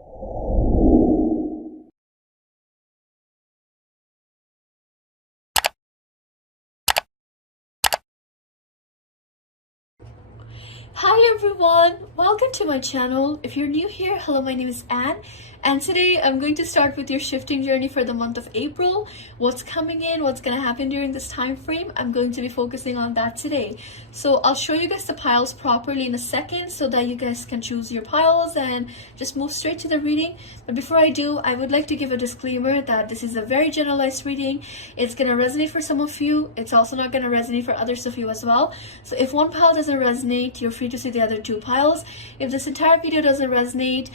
Hi everyone, welcome to my channel. If you're new here, hello, my name is Anne, and today I'm going to start with your shifting journey for the month of April. What's coming in, what's going to happen during this time frame, I'm going to be focusing on that today. So I'll show you guys the piles properly in a second so that you guys can choose your piles and just move straight to the reading. But before I do, I would like to give a disclaimer that this is a very generalized reading. It's going to resonate for some of you. It's also not going to resonate for others of you as well. So if one pile doesn't resonate, you're free to see the other two piles. If this entire video doesn't resonate,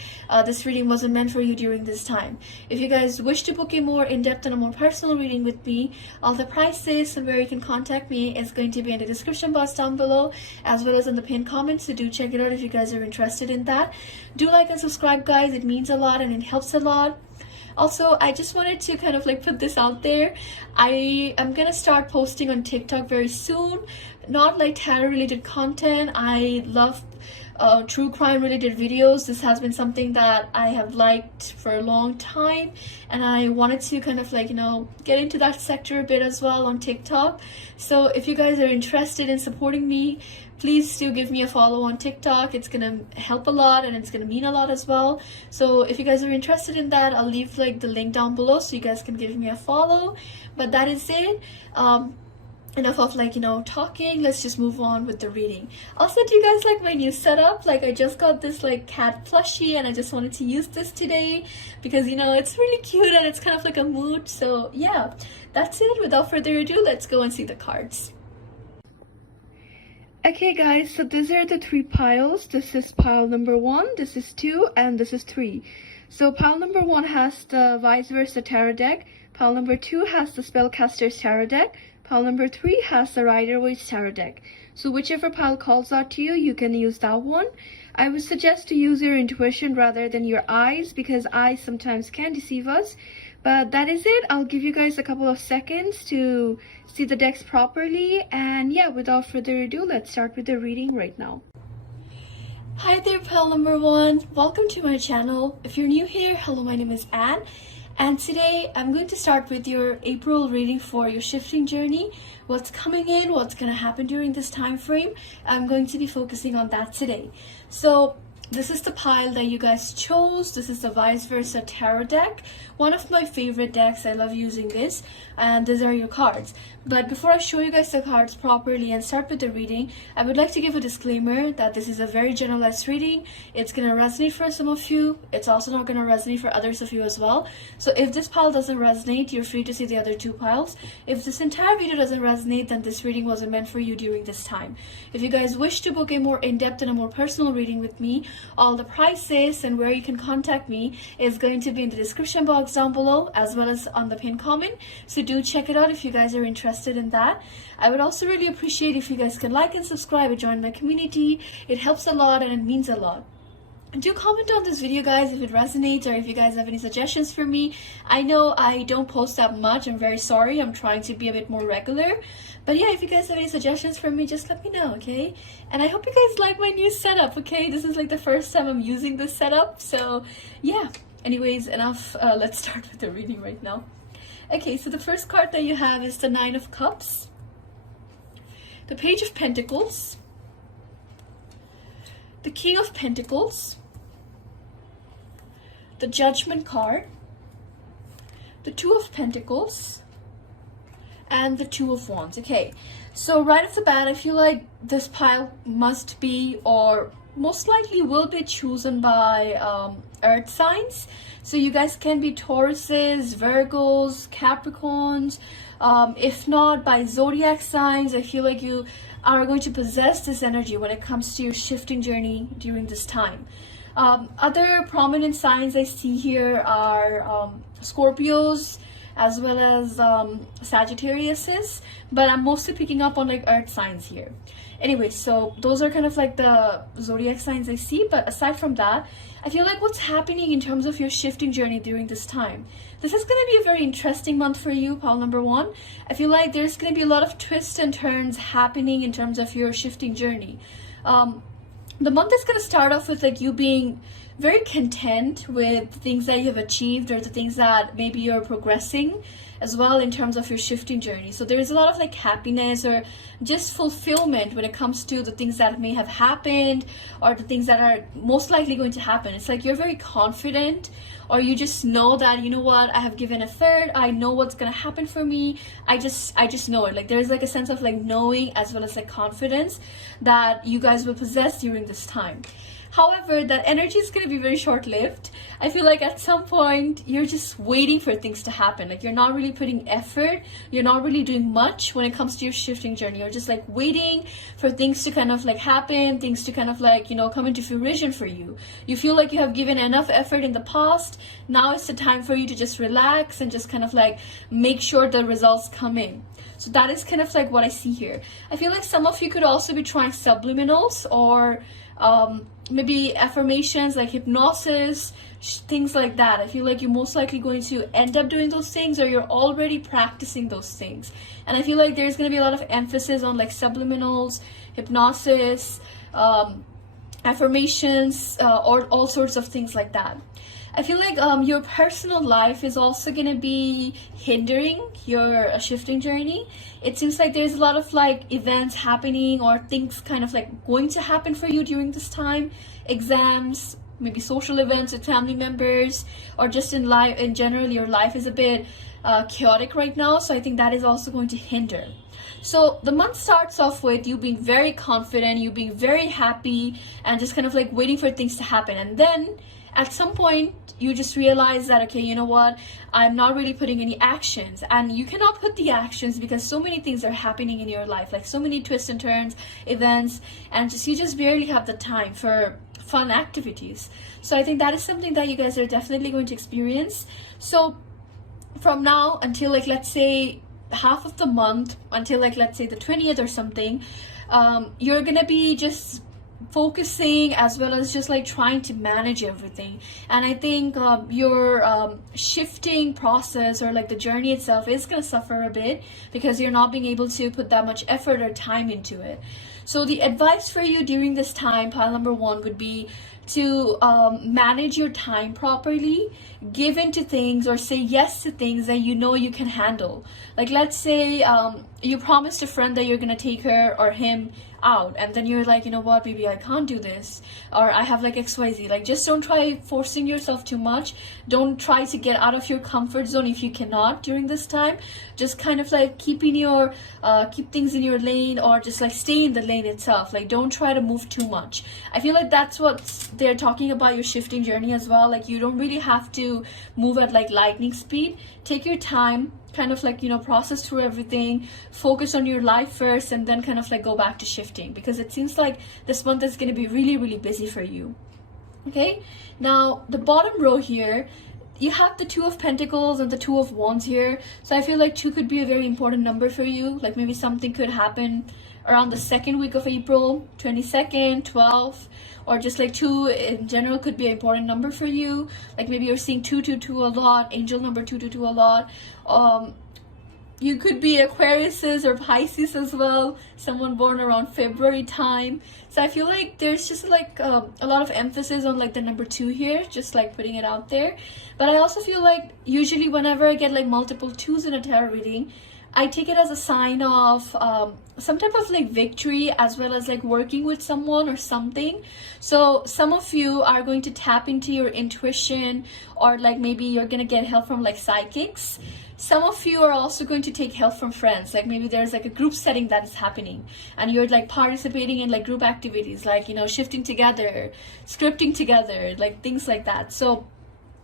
this reading wasn't meant for you during this time. If you guys wish to book a more in-depth and a more personal reading with me, all the prices and where you can contact me is going to be in the description box down below, as well as in the pinned comments. So do check it out if you guys are interested in that. Do like and subscribe, guys. It means a lot and it helps a lot. Also, I just wanted to kind of put this out there. I am gonna start posting on TikTok very soon, not tarot related content. I love true crime related videos. This has been something that I have liked for a long time, and I wanted to kind of get into that sector a bit as well on TikTok. So if you guys are interested in supporting me, please do give me a follow on TikTok. It's gonna help a lot and it's gonna mean a lot as well. So if you guys are interested in that, I'll leave the link down below so you guys can give me a follow. But that is it. Enough of talking. Let's just move on with the reading. Also, do you guys like my new setup? I just got this cat plushie and I just wanted to use this today because it's really cute and it's kind of a mood. So yeah, that's it. Without further ado, let's go and see the cards. Okay guys, so these are the three piles. This is pile number 1, this is 2, and this is 3. So pile number 1 has the vice versa tarot deck. Pile number 2 has the spellcaster's tarot deck. Pile number 3 has the Rider-Waite tarot deck. So whichever pile calls out to you, you can use that one. I would suggest to use your intuition rather than your eyes, because eyes sometimes can deceive us. But that is it. I'll give you guys a couple of seconds to see the decks properly. And yeah, without further ado, let's start with the reading right now. Hi there, pile number 1. Welcome to my channel. If you're new here, hello, my name is Anne. And today I'm going to start with your April reading for your shifting journey. What's coming in, what's going to happen during this time frame. I'm going to be focusing on that today. So this is the pile that you guys chose. This is the vice versa tarot deck. One of my favorite decks. I love using this. And these are your cards. But before I show you guys the cards properly and start with the reading, I would like to give a disclaimer that this is a very generalized reading. It's going to resonate for some of you. It's also not going to resonate for others of you as well. So if this pile doesn't resonate, you're free to see the other two piles. If this entire video doesn't resonate, then this reading wasn't meant for you during this time. If you guys wish to book a more in-depth and a more personal reading with me, all the prices and where you can contact me is going to be in the description box down below, as well as on the pinned comment. So do check it out if you guys are interested in that. I would also really appreciate if you guys can like and subscribe and join my community. It helps a lot and it means a lot. Do comment on this video, guys, if it resonates, or if you guys have any suggestions for me. I know I don't post that much. I'm very sorry. I'm trying to be a bit more regular. But yeah, if you guys have any suggestions for me, just let me know, okay? And I hope you guys like my new setup, okay? This is the first time I'm using this setup. So yeah, anyways, enough. Let's start with the reading right now. Okay, so the first card that you have is the 9 of Cups, the Page of Pentacles, the King of Pentacles, the Judgment card, the 2 of Pentacles, and the 2 of Wands. Okay, so right off the bat, I feel like this pile must be, or most likely will be, chosen by earth signs. So you guys can be Tauruses, Virgos, Capricorns. If not by zodiac signs, I feel like you are going to possess this energy when it comes to your shifting journey during this time. Other prominent signs I see here are Scorpios, as well as Sagittariuses, but I'm mostly picking up on earth signs here. Anyway, so those are kind of the zodiac signs I see. But aside from that, I feel like what's happening in terms of your shifting journey during this time, this is going to be a very interesting month for you, pile number 1. I feel like there's going to be a lot of twists and turns happening in terms of your shifting journey. The month is going to start off with you being very content with the things that you have achieved or the things that maybe you're progressing as well in terms of your shifting journey. So there is a lot of like happiness or just fulfillment when it comes to the things that may have happened or the things that are most likely going to happen. It's like you're very confident, or you just know that, you know what, I have given a third, I know what's gonna happen for me. I just know it. Like there's like a sense of like knowing as well as like confidence that you guys will possess during this time. However, that energy is going to be very short-lived. I feel like at some point you're just waiting for things to happen. Like you're not really putting effort. You're not really doing much when it comes to your shifting journey. You're just like waiting for things to kind of like happen, things to kind of like, you know, come into fruition for you. You feel like you have given enough effort in the past. Now it's the time for you to just relax and just kind of like make sure the results come in. So that is kind of like what I see here. I feel like some of you could also be trying subliminals or maybe affirmations like hypnosis, things like that. I feel like you're most likely going to end up doing those things, or you're already practicing those things. And I feel like there's going to be a lot of emphasis on like subliminals, hypnosis, affirmations, or all sorts of things like that. I feel like your personal life is also going to be hindering your shifting journey. It seems like there's a lot of like events happening or things kind of like going to happen for you during this time. Exams, maybe social events with family members, or just in life in general, your life is a bit chaotic right now. So I think that is also going to hinder. So the month starts off with you being very confident, you being very happy, and just kind of like waiting for things to happen. And then at some point you just realize that, okay, you know what, I'm not really putting any actions. And you cannot put the actions because so many things are happening in your life, like so many twists and turns, events, and you just barely have the time for fun activities. So I think that is something that you guys are definitely going to experience. So from now until like, let's say half of the month, until like, let's say the 20th or something, you're gonna be just focusing as well as just like trying to manage everything. And I think your shifting process or like the journey itself is going to suffer a bit because you're not being able to put that much effort or time into it. So the advice for you during this time, pile number 1, would be to manage your time properly, give in to things or say yes to things that you know you can handle. Like let's say you promised a friend that you're gonna take her or him out, and then you're like, you know what, maybe I can't do this, or I have like XYZ. Like just don't try forcing yourself too much. Don't try to get out of your comfort zone if you cannot during this time. Just kind of like keep things in your lane, or just like stay in the lane itself. Like don't try to move too much. I feel like that's what they're talking about your shifting journey as well. Like you don't really have to move at like lightning speed. Take your time, kind of like, you know, process through everything, focus on your life first, and then kind of like go back to shifting, because it seems like this month is going to be really, really busy for you. Okay, now the bottom row here, you have the 2 of Pentacles and the 2 of Wands here. So I feel like 2 could be a very important number for you. Like maybe something could happen around the 2nd week of April, 22nd, 12th, or just like 2 in general could be an important number for you. Like maybe you're seeing 222 a lot, angel number 222 a lot. You could be Aquariuses or Pisces as well, someone born around February time. So I feel like there's just like a lot of emphasis on like the number 2 here, just like putting it out there. But I also feel like usually whenever I get like multiple 2s in a tarot reading, I take it as a sign of some type of like victory, as well as like working with someone or something. So some of you are going to tap into your intuition, or like maybe you're gonna get help from like psychics. Some of you are also going to take help from friends. Like maybe there's like a group setting that is happening and you're like participating in like group activities, like, you know, shifting together, scripting together, like things like that. So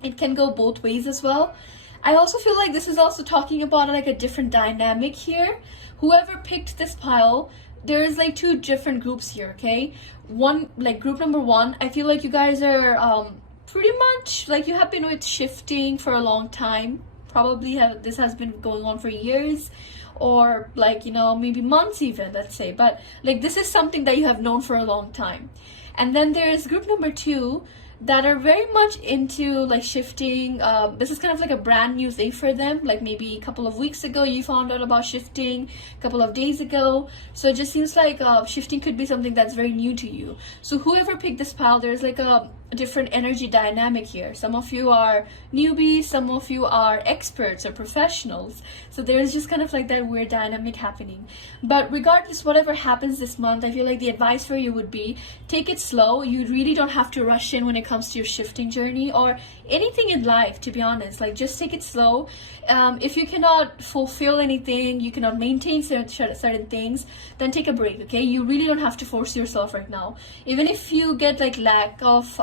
it can go both ways as well. I also feel like this is also talking about like a different dynamic here. Whoever picked this pile, there is like 2 different groups here, okay? One, like group number 1, I feel like you guys are pretty much like you have been with shifting for a long time. Probably this has been going on for years, or like, you know, maybe months even, let's say. But like this is something that you have known for a long time. And then there is group number 2 that are very much into like shifting. This is kind of like a brand new thing for them. Like maybe a couple of weeks ago you found out about shifting, a couple of days ago. So it just seems like shifting could be something that's very new to you. So whoever picked this pile, there's like a different energy dynamic here. Some of you are newbies, some of you are experts or professionals. So there's just kind of like that weird dynamic happening. But regardless, whatever happens this month, I feel like the advice for you would be take it slow. You really don't have to rush in when it comes to your shifting journey or anything in life, to be honest. Like, just take it slow. If you cannot fulfill anything, you cannot maintain certain things, then take a break, okay? You really don't have to force yourself right now. Even if you get like lack of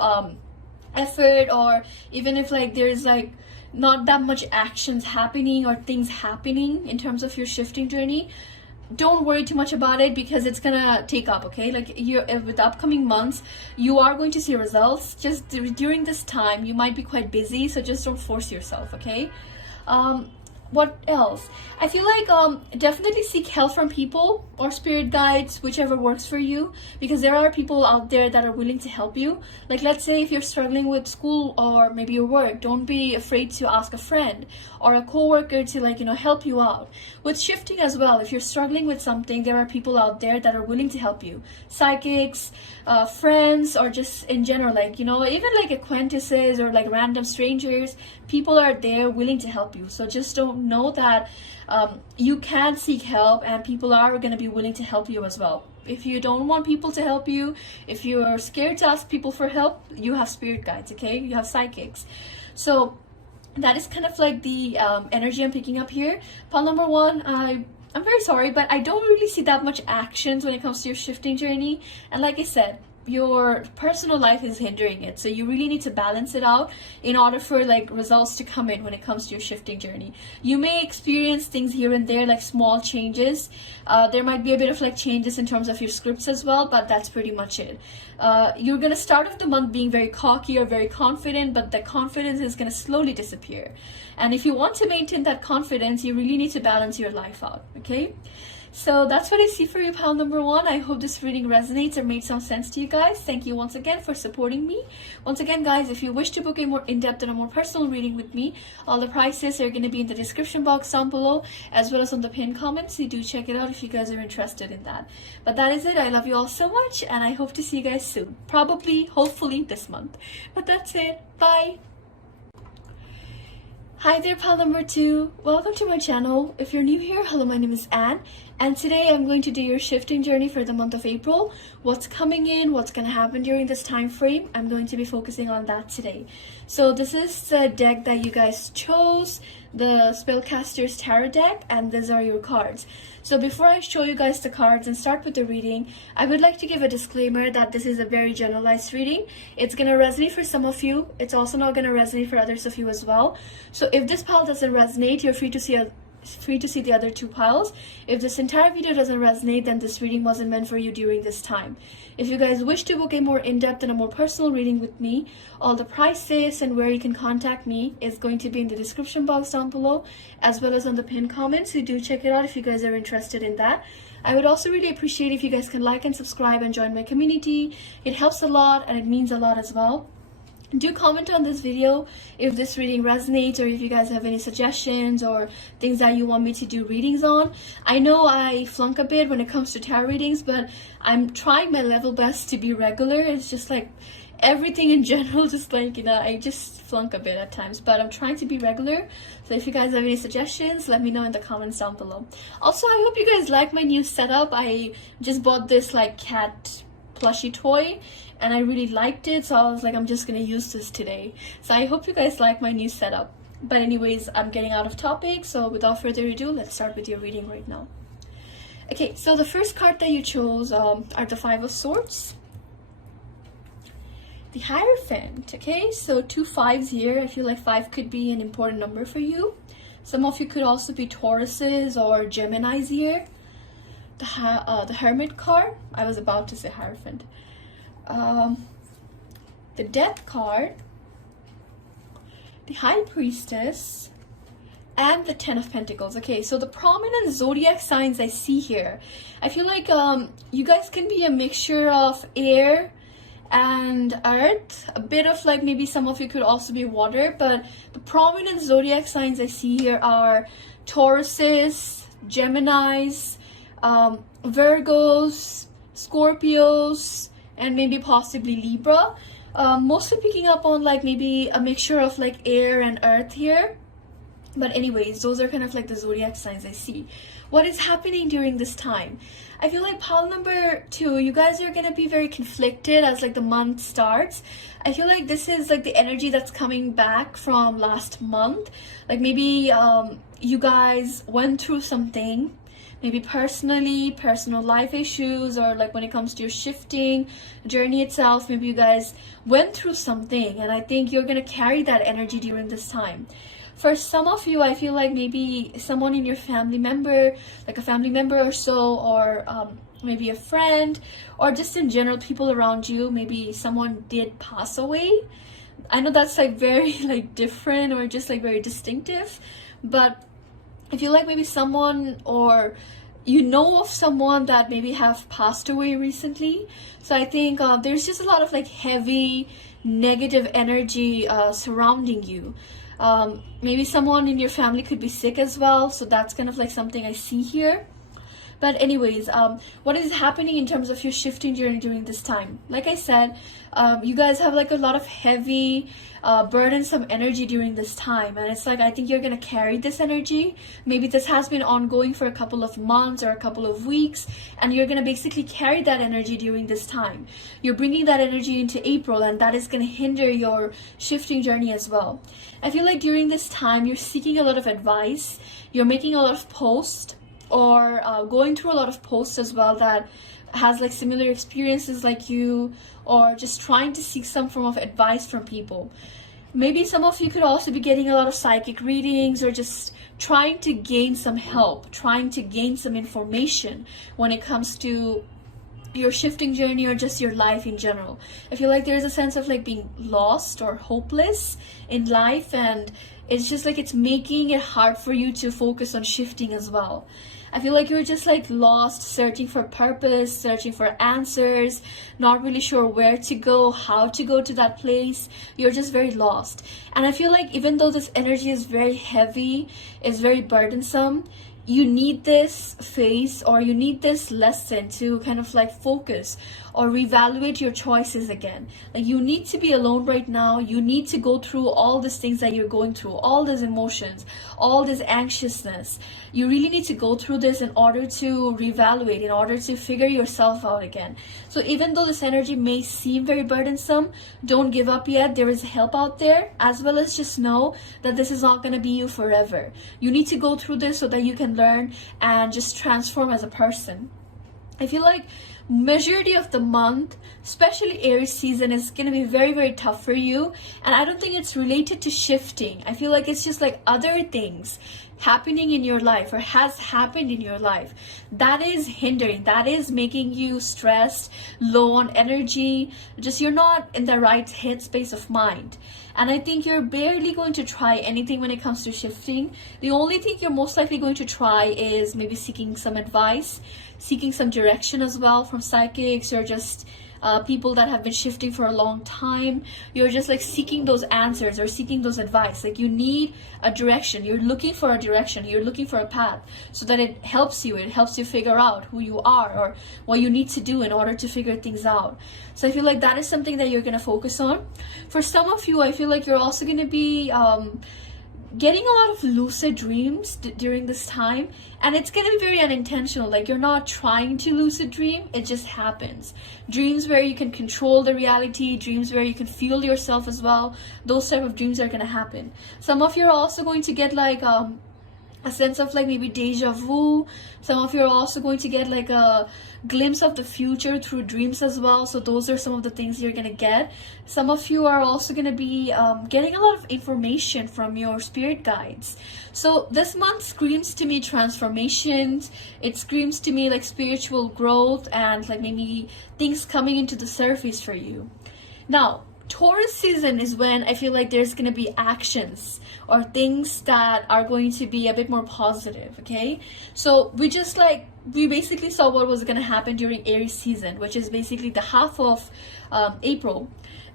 effort, or even if like there's like not that much actions happening or things happening in terms of your shifting journey, don't worry too much about it, because it's gonna take up, okay? Like, with the upcoming months, you are going to see results. Just during this time, you might be quite busy, so just don't force yourself, okay? What else? I feel like definitely seek help from people or spirit guides, whichever works for you, because there are people out there that are willing to help you. Like, let's say if you're struggling with school or maybe your work, don't be afraid to ask a friend or a co-worker to, like, help you out. With shifting as well, if you're struggling with something, there are people out there that are willing to help you. Psychics, friends, or just in general, like, even like acquaintances or like random strangers, people are there willing to help you. So just don't know that you can seek help, and people are going to be willing to help you as well. If you don't want people to help you, if you're scared to ask people for help, you have spirit guides, okay? You have psychics. So that is kind of like the energy I'm picking up here. Pile number one, I'm very sorry, but I don't really see that much actions when it comes to your shifting journey. And like I said, your personal life is hindering it, so you really need to balance it out in order for like results to come in when it comes to your shifting journey. You may experience things here and there, like small changes. There might be a bit of like changes in terms of your scripts as well, but that's pretty much it. You're gonna start off the month being very cocky or very confident, but that confidence is gonna slowly disappear. And if you want to maintain that confidence, you really need to balance your life out, okay? So that's what I see for you, pile number one. I hope this reading resonates or made some sense to you guys. Thank you once again for supporting me. Once again, guys, if you wish to book a more in-depth and a more personal reading with me, all the prices are going to be in the description box down below, as well as on the pinned comments. So do check it out if you guys are interested in that. But that is it. I love you all so much, and I hope to see you guys soon. Probably, hopefully this month. But that's it. Bye. Hi there, pile number two. Welcome to my channel. If you're new here, hello, my name is Anne, and today I'm going to do your shifting journey for the month of April. What's coming in, what's going to happen during this time frame, I'm going to be focusing on that today. So this is the deck that you guys chose, the Spellcaster's Tarot deck, and these are your cards. So before I show you guys the cards and start with the reading, I would like to give a disclaimer that this is a very generalized reading. It's going to resonate for some of you. It's also not going to resonate for others of you as well. So if this pile doesn't resonate, you're free to see the other two piles. If this entire video doesn't resonate, then this reading wasn't meant for you during this time. If you guys wish to book a more in-depth and a more personal reading with me, all the prices and where you can contact me is going to be in the description box down below, as well as on the pinned comments. So do check it out if you guys are interested in that. I would also really appreciate if you guys can like and subscribe and join my community. It helps a lot and it means a lot as well. Do comment on this video if this reading resonates, or if you guys have any suggestions or things that you want me to do readings on. I know I flunk a bit when it comes to tarot readings, but I'm trying my level best to be regular. It's just like everything in general, just like, I just flunk a bit at times, but I'm trying to be regular. So if you guys have any suggestions, let me know in the comments down below. Also, I hope you guys like my new setup. I just bought this like cat plushie toy and I really liked it, so I was like, I'm just gonna use this today. So I hope you guys like my new setup. But anyways, I'm getting out of topic, so without further ado, let's start with your reading right now. Okay, so the first card that you chose are the Five of Swords, the Hierophant. Okay, so 2 5s here. I feel like 5 could be an important number for you. Some of you could also be Tauruses or Geminis here. The Hermit card. I was about to say Hierophant. The Death card, the High Priestess, and the Ten of Pentacles. Okay, so the prominent zodiac signs I see here, I feel like you guys can be a mixture of air and earth, a bit of like maybe some of you could also be water, but the prominent zodiac signs I see here are Tauruses, Geminis, Virgos, Scorpios, and maybe possibly Libra. Mostly picking up on like maybe a mixture of like air and earth here. But anyways, those are kind of like the zodiac signs I see. What is happening during this time? I feel like pile number 2, you guys are gonna be very conflicted as like the month starts. I feel like this is like the energy that's coming back from last month. Like maybe you guys went through something, maybe personal life issues, or like when it comes to your shifting journey itself, maybe you guys went through something, and I think you're gonna carry that energy during this time. For some of you, I feel like maybe someone in your family member, like a family member or so, or maybe a friend, or just in general people around you, maybe someone did pass away. I know that's like very like different or just like very distinctive, but I feel like maybe someone, or you know of someone that maybe have passed away recently. So I think there's just a lot of like heavy negative energy surrounding you. Maybe someone in your family could be sick as well, so that's kind of like something I see here. But anyways, what is happening in terms of your shifting journey during this time? Like I said, you guys have like a lot of heavy, burdensome energy during this time, and it's like I think you're gonna carry this energy. Maybe this has been ongoing for a couple of months or a couple of weeks, and you're gonna basically carry that energy during this time. You're bringing that energy into April, and that is gonna hinder your shifting journey as well. I feel like during this time you're seeking a lot of advice, you're making a lot of posts, or going through a lot of posts as well that has like similar experiences like you, or just trying to seek some form of advice from people. Maybe some of you could also be getting a lot of psychic readings, or just trying to gain some help, trying to gain some information when it comes to your shifting journey or just your life in general. I feel like there's a sense of like being lost or hopeless in life, and it's just like it's making it hard for you to focus on shifting as well. I feel like you're just like lost, searching for purpose, searching for answers, not really sure where to go, how to go to that place. You're just very lost. And I feel like even though this energy is very heavy, is very burdensome, you need this phase, or you need this lesson to kind of like focus or reevaluate your choices again. Like you need to be alone right now. You need to go through all these things that you're going through, all these emotions, all this anxiousness. You really need to go through this in order to reevaluate, in order to figure yourself out again. So even though this energy may seem very burdensome, don't give up yet. There is help out there, as well as just know that this is not going to be you forever. You need to go through this so that you can learn and just transform as a person. I feel like majority of the month, especially Aries season, is going to be very, very tough for you. And I don't think it's related to shifting. I feel like it's just like other things happening in your life, or has happened in your life, that is hindering, that is making you stressed, low on energy, just you're not in the right headspace of mind. And I think you're barely going to try anything when it comes to shifting. The only thing you're most likely going to try is maybe seeking some advice, seeking some direction as well from psychics, or just people that have been shifting for a long time. You're just like seeking those answers or seeking those advice. Like you need a direction. You're looking for a direction. You're looking for a path, so that it helps you. It helps you figure out who you are or what you need to do in order to figure things out. So I feel like that is something that you're going to focus on. For some of you, I feel like you're also going to be getting a lot of lucid dreams during this time, and it's going to be very unintentional. Like you're not trying to lucid dream, it just happens. Dreams where you can control the reality, dreams where you can feel yourself as well, those type of dreams are going to happen. Some of you are also going to get like a sense of like maybe deja vu. Some of you are also going to get like a glimpse of the future through dreams as well. So those are some of the things you're gonna get. Some of you are also gonna be getting a lot of information from your spirit guides. So this month screams to me transformations. It screams to me like spiritual growth and like maybe things coming into the surface for you. Now, Taurus season is when I feel like there's going to be actions or things that are going to be a bit more positive, okay? So we basically saw what was going to happen during Aries season, which is basically the half of April.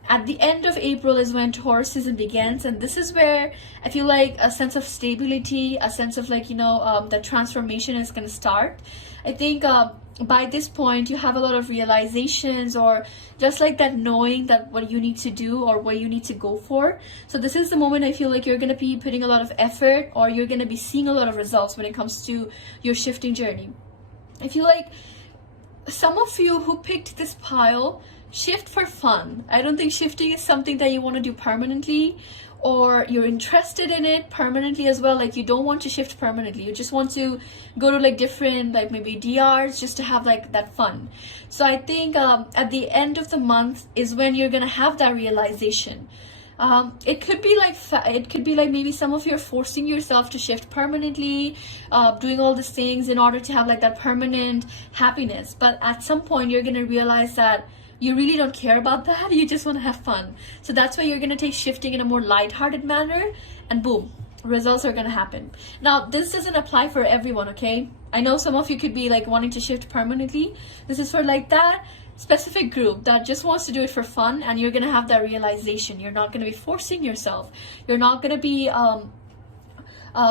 At the end of April is when Taurus season begins, and this is where I feel like a sense of stability, a sense of like, the transformation is going to start. I think by this point you have a lot of realizations, or just like that knowing that what you need to do or what you need to go for. So this is the moment I feel like you're going to be putting a lot of effort, or you're going to be seeing a lot of results when it comes to your shifting journey. I feel like some of you who picked this pile shift for fun. I don't think shifting is something that you want to do permanently, or you're interested in it permanently as well. Like, you don't want to shift permanently, you just want to go to like different, like maybe DRs, just to have like that fun. So I think at the end of the month is when you're gonna have that realization. It could be like maybe some of you are forcing yourself to shift permanently, doing all these things in order to have like that permanent happiness. But at some point you're gonna realize that you really don't care about that, you just want to have fun. So that's why you're going to take shifting in a more lighthearted manner, and boom, results are going to happen. Now, this doesn't apply for everyone, okay? I know some of you could be like wanting to shift permanently. This is for like that specific group that just wants to do it for fun, and you're going to have that realization. You're not going to be forcing yourself. You're not going to be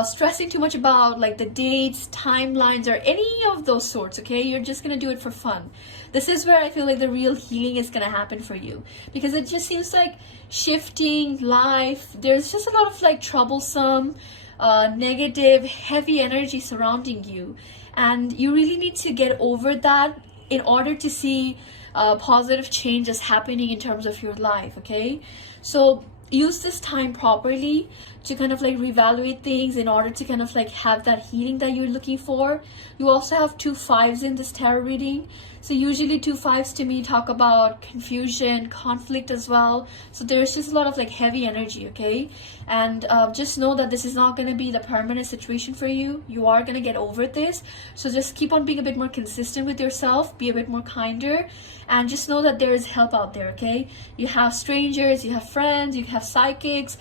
stressing too much about like the dates, timelines, or any of those sorts, okay? You're just gonna do it for fun. This is where I feel like the real healing is gonna happen for you, because it just seems like shifting life, there's just a lot of like troublesome, negative, heavy energy surrounding you, and you really need to get over that in order to see positive changes happening in terms of your life, okay? So use this time properly to kind of like reevaluate things in order to kind of like have that healing that you're looking for. You also have 2 5s in this tarot reading. So usually 2 5s to me talk about confusion, conflict as well. So there's just a lot of like heavy energy, okay? And just know that this is not going to be the permanent situation for you. You are going to get over this. So just keep on being a bit more consistent with yourself, be a bit more kinder, and just know that there is help out there, okay? You have strangers, you have friends, you have psychics.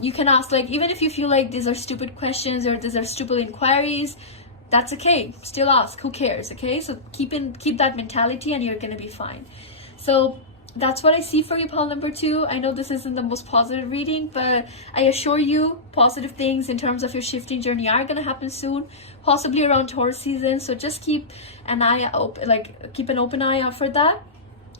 You can ask, like, even if you feel like these are stupid questions or these are stupid inquiries, that's okay. Still ask. Who cares? Okay, so keep that mentality, and you're gonna be fine. So that's what I see for you, pile number 2. I know this isn't the most positive reading, but I assure you positive things in terms of your shifting journey are gonna happen soon, possibly around Taurus season. So just keep an eye open, keep an open eye out for that.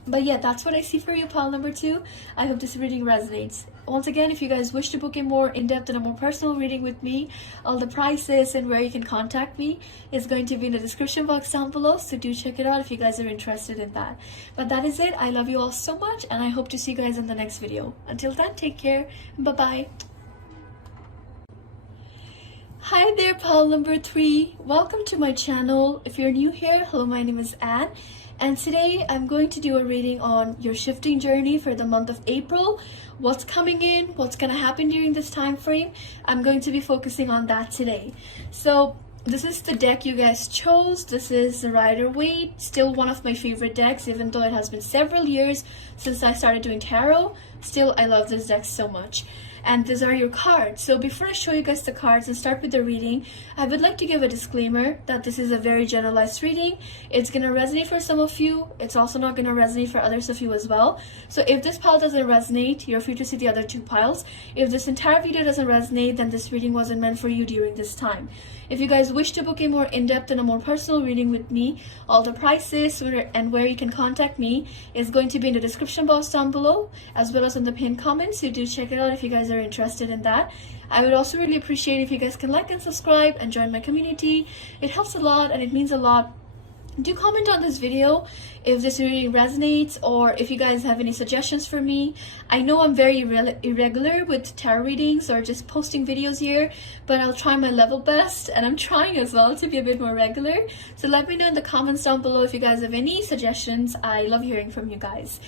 But yeah, that's what I see for you, pile number 2. I hope this reading resonates. Once again, if you guys wish to book a more in-depth and a more personal reading with me, all the prices and where you can contact me is going to be in the description box down below, so do check it out if you guys are interested in that. But that is it. I love you all so much, and I hope to see you guys in the next video. Until then, take care. Bye-bye. Hi there, pile number 3. Welcome to my channel. If you're new here, hello, my name is Anne. And today I'm going to do a reading on your shifting journey for the month of April. What's coming in, what's going to happen during this time frame. I'm going to be focusing on that today. So this is the deck you guys chose. This is the Rider-Waite, still one of my favorite decks, even though it has been several years since I started doing tarot. Still, I love this deck so much. And these are your cards. So before I show you guys the cards and start with the reading, I would like to give a disclaimer that this is a very generalized reading. It's going to resonate for some of you. It's also not going to resonate for others of you as well. So if this pile doesn't resonate, you're free to see the other 2 piles. If this entire video doesn't resonate, then this reading wasn't meant for you during this time. If you guys wish to book a more in-depth and a more personal reading with me, all the prices and where you can contact me is going to be in the description box down below, as well as in the pinned comments. So do check it out if you guys are interested in that. I would also really appreciate if you guys can like and subscribe and join my community. It helps a lot and it means a lot. Do comment on this video if this really resonates, or if you guys have any suggestions for me. I know I'm very irregular with tarot readings or just posting videos here, but I'll try my level best, and I'm trying as well to be a bit more regular. So let me know in the comments down below if you guys have any suggestions. I love hearing from you guys.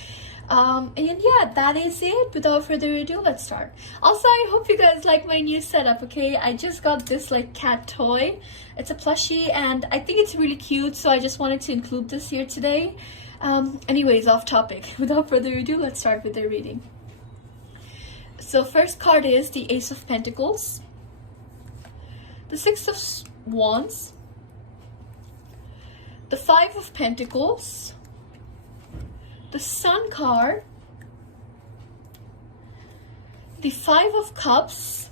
And yeah, that is it. Without further ado, let's start. Also, I hope you guys like my new setup, okay? I just got this like cat toy. It's a plushie and I think it's really cute, so I just wanted to include this here today. Anyways, off topic. Without further ado, let's start with the reading. So first card is the Ace of Pentacles, the Six of Wands, the Five of Pentacles, the Sun card, the Five of Cups,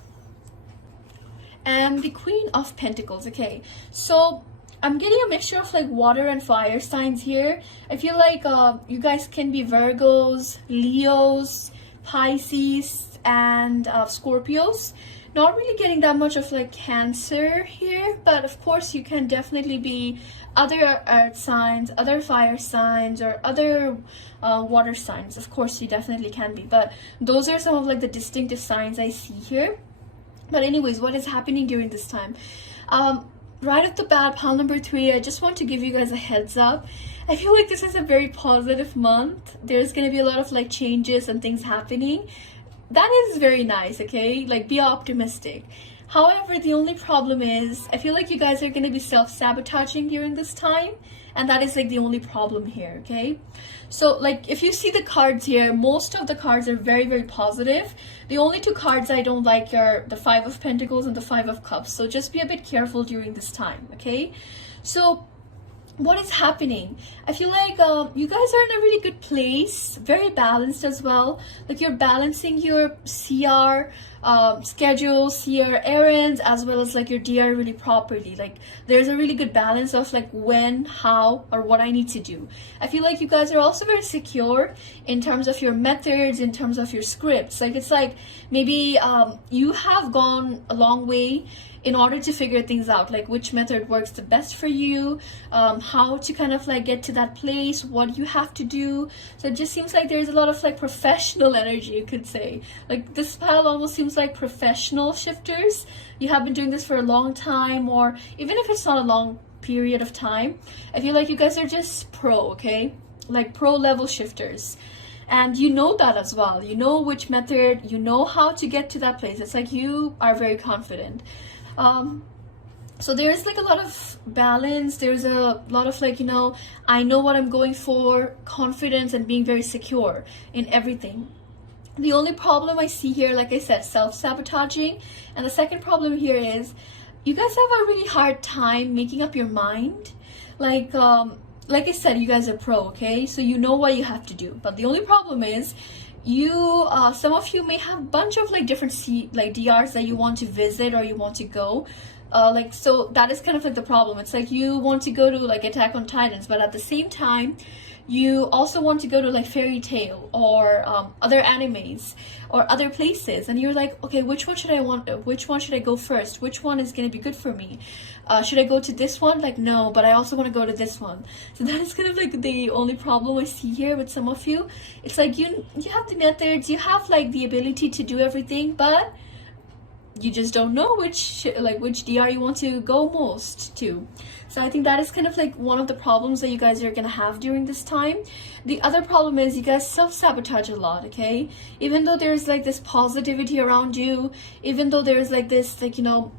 and the Queen of Pentacles. Okay, so I'm getting a mixture of like water and fire signs here. I feel like you guys can be Virgos, Leos, Pisces, and Scorpios. Not really getting that much of like Cancer here, but of course you can definitely be other earth signs, other fire signs, or other water signs. Of course you definitely can be, but those are some of like the distinctive signs I see here. But anyways, what is happening during this time? Right off the bat, pile number 3, I just want to give you guys a heads up. I feel like this is a very positive month. There's going to be a lot of like changes and things happening. That is very nice, okay? Like, be optimistic. However, the only problem is, I feel like you guys are going to be self-sabotaging during this time. And that is like the only problem here, okay? So like, if you see the cards here, most of the cards are very, very positive. The only 2 cards I don't like are the Five of Pentacles and the Five of Cups. So just be a bit careful during this time, okay? So what is happening? I feel like you guys are in a really good place, very balanced as well. Like, you're balancing your CR schedules, CR errands, as well as like your DR really properly. Like, there's a really good balance of like when, how, or what I need to do. I feel like you guys are also very secure in terms of your methods, in terms of your scripts. Like, it's like maybe you have gone a long way in order to figure things out, like which method works the best for you, how to kind of like get to that place, what you have to do. So it just seems like there's a lot of like professional energy, you could say. Like, this pile almost seems like professional shifters. You have been doing this for a long time, or even if it's not a long period of time, I feel like you guys are just pro, okay? Like pro level shifters. And you know that as well. You know which method, you know how to get to that place. It's like you are very confident. So there's like a lot of balance. There's a lot of like, you know, I know what I'm going for, confidence, and being very secure in everything. The only problem I see here, like I said, self-sabotaging. And the second problem here is you guys have a really hard time making up your mind. Like I said, you guys are pro, okay? So you know what you have to do. But the only problem is you, some of you may have a bunch of like different DRs that you want to visit or you want to go. Like, so that is kind of like the problem. It's like you want to go to like Attack on Titans, but at the same time, you also want to go to like Fairy Tale or other animes or other places, and you're like, okay, which one should I go first? Which one is going to be good for me? Should I go to this one? Like, no, but I also want to go to this one. So that is kind of like the only problem I see here with some of you. It's like you have the methods, you have like the ability to do everything, but you just don't know which DR you want to go most to. So I think that is kind of like one of the problems that you guys are gonna have during this time. The other problem is you guys self-sabotage a lot, okay? Even though there's like this positivity around you, even though there's like this, like, you know,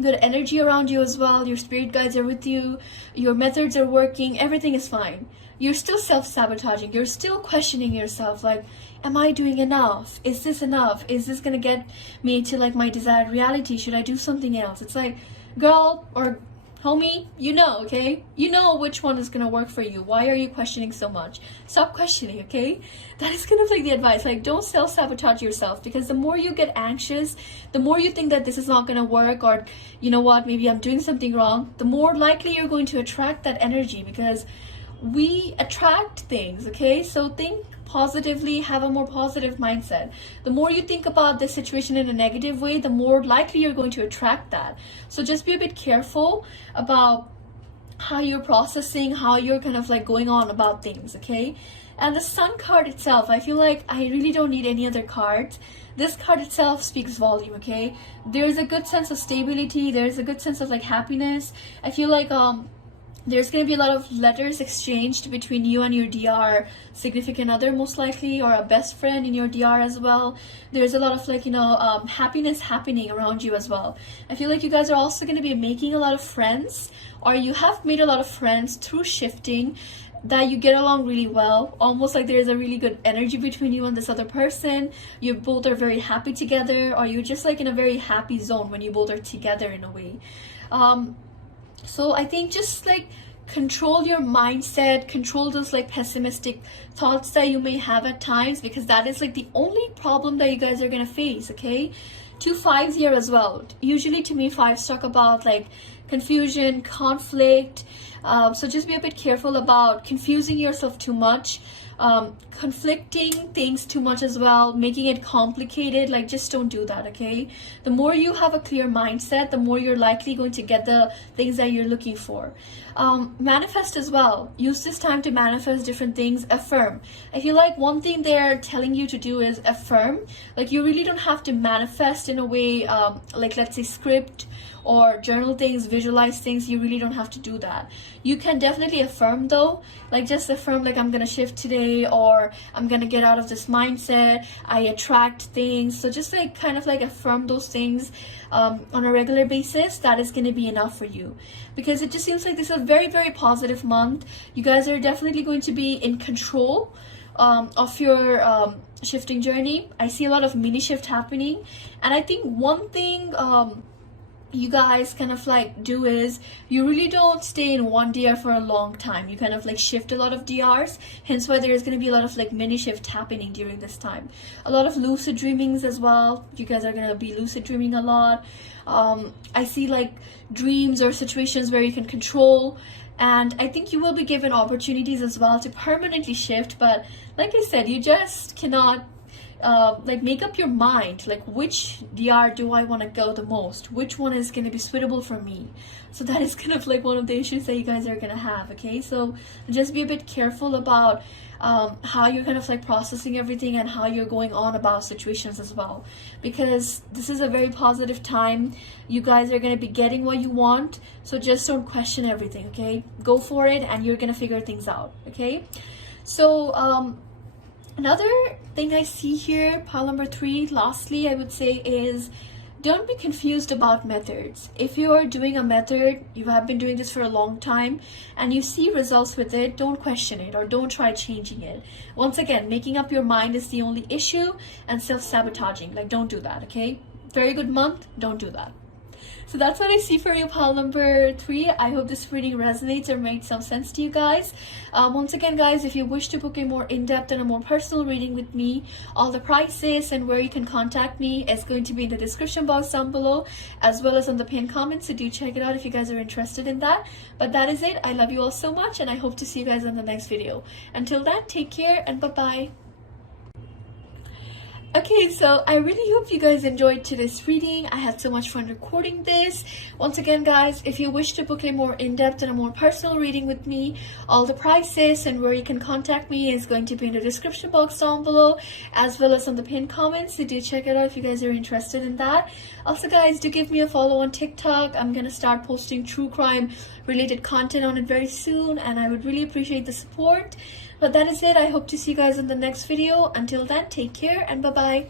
good energy around you as well, your spirit guides are with you, your methods are working, everything is fine, you're still self-sabotaging. You're still questioning yourself, like, am I doing enough? Is this enough? Is this gonna get me to like my desired reality? Should I do something else? It's like, girl or homie, you know, okay? You know which one is gonna work for you. Why are you questioning so much? Stop questioning, okay? That is kind of like the advice. Like, don't self-sabotage yourself, because the more you get anxious, the more you think that this is not gonna work, or you know what, maybe I'm doing something wrong, the more likely you're going to attract that energy, because we attract things, okay? So think positively, have a more positive mindset. The more you think about this situation in a negative way, the more likely you're going to attract that. So just be a bit careful about how you're processing, how you're kind of like going on about things, okay? And the Sun card itself, I feel like I really don't need any other cards. This card itself speaks volume, okay? There's a good sense of stability, there's a good sense of like happiness. I feel like there's going to be a lot of letters exchanged between you and your DR significant other, most likely, or a best friend in your DR as well. There's a lot of like, you know, happiness happening around you as well. I feel like you guys are also going to be making a lot of friends, or you have made a lot of friends through shifting, that you get along really well. Almost like there's a really good energy between you and this other person. You both are very happy together, or you're just like in a very happy zone when you both are together in a way. So I think just like control your mindset, control those like pessimistic thoughts that you may have at times, because that is like the only problem that you guys are gonna face. Okay, 2 5s here as well. Usually to me, fives talk about like confusion, conflict. So just be a bit careful about confusing yourself too much, conflicting things too much as well, making it complicated. Like, just don't do that. Okay, the more you have a clear mindset, the more you're likely going to get the things that you're looking for. Manifest as well. Use this time to manifest different things. Affirm. I feel like one thing they're telling you to do is affirm. Like, you really don't have to manifest in a way, like let's say script or journal things, visualize things. You really don't have to do that. You can definitely affirm though, like just affirm like I'm gonna shift today, or I'm gonna get out of this mindset, I attract things. So just like kind of like affirm those things on a regular basis. That is gonna be enough for you, because it just seems like this is a very, very positive month. You guys are definitely going to be in control of your shifting journey. I see a lot of mini shift happening, and I think one thing you guys kind of like do is you really don't stay in one DR for a long time. You kind of like shift a lot of DRs, hence why there's going to be a lot of like mini shift happening during this time. A lot of lucid dreamings as well. You guys are going to be lucid dreaming a lot. I see like dreams or situations where you can control, and I think you will be given opportunities as well to permanently shift. But like I said, you just cannot like make up your mind, like which DR do I want to go the most, which one is going to be suitable for me. So that is kind of like one of the issues that you guys are going to have. Okay, so just be a bit careful about how you're kind of like processing everything and how you're going on about situations as well, because this is a very positive time. You guys are going to be getting what you want, so just don't question everything. Okay, go for it and you're going to figure things out. Okay, so another thing I see here, pile number 3, lastly, I would say is don't be confused about methods. If you are doing a method, you have been doing this for a long time, and you see results with it, don't question it or don't try changing it. Once again, making up your mind is the only issue, and self-sabotaging. Like, don't do that, okay? Very good month, don't do that. So that's what I see for you, pile number 3. I hope this reading resonates or made some sense to you guys. Once again, guys, if you wish to book a more in-depth and a more personal reading with me, all the prices and where you can contact me is going to be in the description box down below, as well as on the pinned comments. So do check it out if you guys are interested in that. But that is it. I love you all so much, and I hope to see you guys in the next video. Until then, take care and bye-bye. Okay, so I really hope you guys enjoyed today's reading. I had so much fun recording this. Once again, guys, if you wish to book a more in-depth and a more personal reading with me, all the prices and where you can contact me is going to be in the description box down below, as well as on the pinned comments. So do check it out if you guys are interested in that. Also, guys, do give me a follow on TikTok. I'm gonna start posting true crime related content on it very soon, and I would really appreciate the support. But that is it. I hope to see you guys in the next video. Until then, take care and bye-bye.